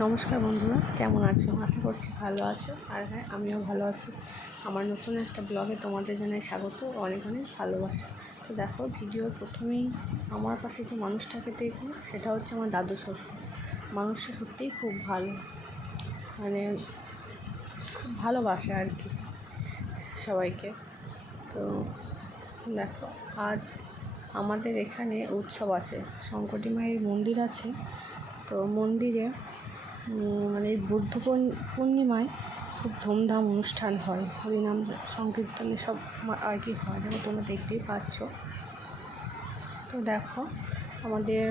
নমস্কার বন্ধুরা, কেমন আছো? আশা করছি ভালো আছো। আর হ্যাঁ, আমিও ভালো আছি। আমার নতুন একটা ব্লগে তোমাদের জানাই স্বাগত, অনেক অনেক ভালোবাসা। তো দেখো, ভিডিওর প্রথমেই আমার পাশে যে মানুষটাকে দেখো, সেটা হচ্ছে আমার দাদু শ্বশুর। মানুষটা সত্যিই খুব ভালো, মানে খুব ভালোবাসে আর কি সবাইকে। তো দেখো, আজ আমাদের এখানে উৎসব আছে, শঙ্করী মায়ের মন্দির আছে। তো মন্দিরে মানে বুদ্ধ পূর্ণিমায় খুব ধুমধাম অনুষ্ঠান হয়, হরিনাম সংকীর্তনে সব আর কি হয়। দেখো, তোমরা দেখতেই পাচ্ছ। তো দেখো, আমাদের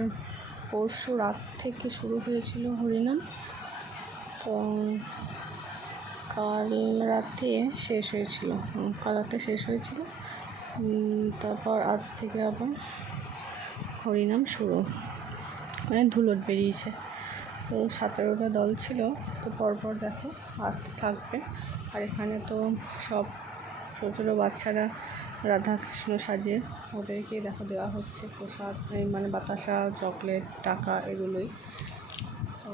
পরশু রাত থেকে শুরু হয়েছিল হরিনাম, তো কাল রাতে শেষ হয়েছিল। তারপর আজ থেকে আবার হরিনাম শুরু, মানে ধুলোট বেরিয়েছে। তো 17টা দল ছিল, তো পরপর দেখো আসতে থাকবে। আর এখানে তো সব ছোটো ছোটো বাচ্চারা রাধাকৃষ্ণ সাজে, ওদেরকে দেখো দেওয়া হচ্ছে প্রসাদ, মানে বাতাসা, চকলেট, টাকা, এগুলোই। তো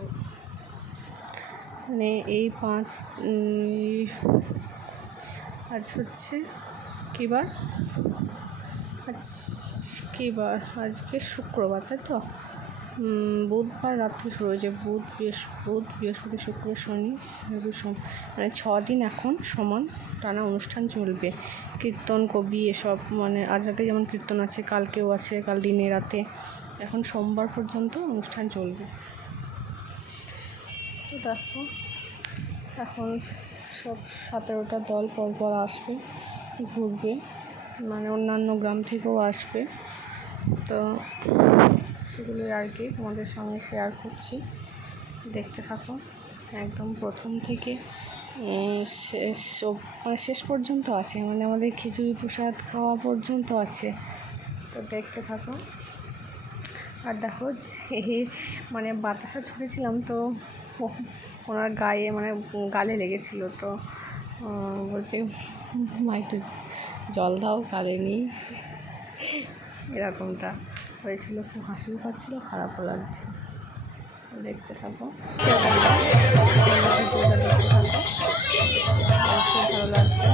মানে এই আজ হচ্ছে আজকে শুক্রবার, তাই তো? বুধবার রাত থেকে শুরু হয়েছে। বুধ, বৃহস্পতি, শুক্র, শনি, রবি, সোম, মানে 6 দিন এখন সমান টানা অনুষ্ঠান চলবে। কীর্তন, কবি এসব, মানে আজ রাতে যেমন কীর্তন আছে, কালকেও আছে, কাল দিনে রাতে, এখন সোমবার পর্যন্ত অনুষ্ঠান চলবে। তো দেখো, এখন সব 17টা দল পরপর আসবে, ঘুরবে, মানে অন্যান্য গ্রাম থেকেও আসবে। তো সেগুলোই আর কি তোমাদের সঙ্গে শেয়ার করছি, দেখতে থাকো একদম প্রথম থেকে শেষ পর্যন্ত আছে, মানে আমাদের খিচুড়ি প্রসাদ খাওয়া পর্যন্ত আছে। তো দেখতে থাকো। আর দেখো, মানে বাতাসা ধরেছিলাম, তো ওনার গায়ে, মানে গালে লেগেছিল। তো বলছে, মা একটু জল দাও, গালে নিই, এরকমটা হয়েছিল। খুব হাসিও পাচ্ছিল, খারাপও লাগছে। দেখতে থাকো, ভালো লাগছে।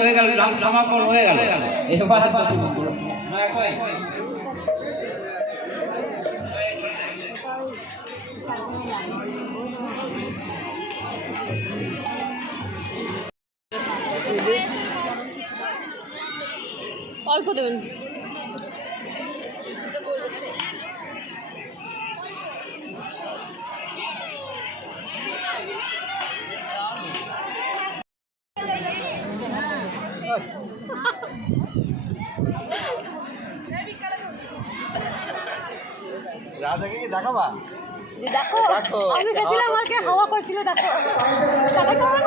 হয়ে গেল, নাম সমাপন হয়ে গেল। এবার অল্প দেবেন। রাজাকে কি দেখাবা? দেখো দেখো। আমি গেছিলাম আমাকে হাওয়া করছিল দেখো সবাই কেমন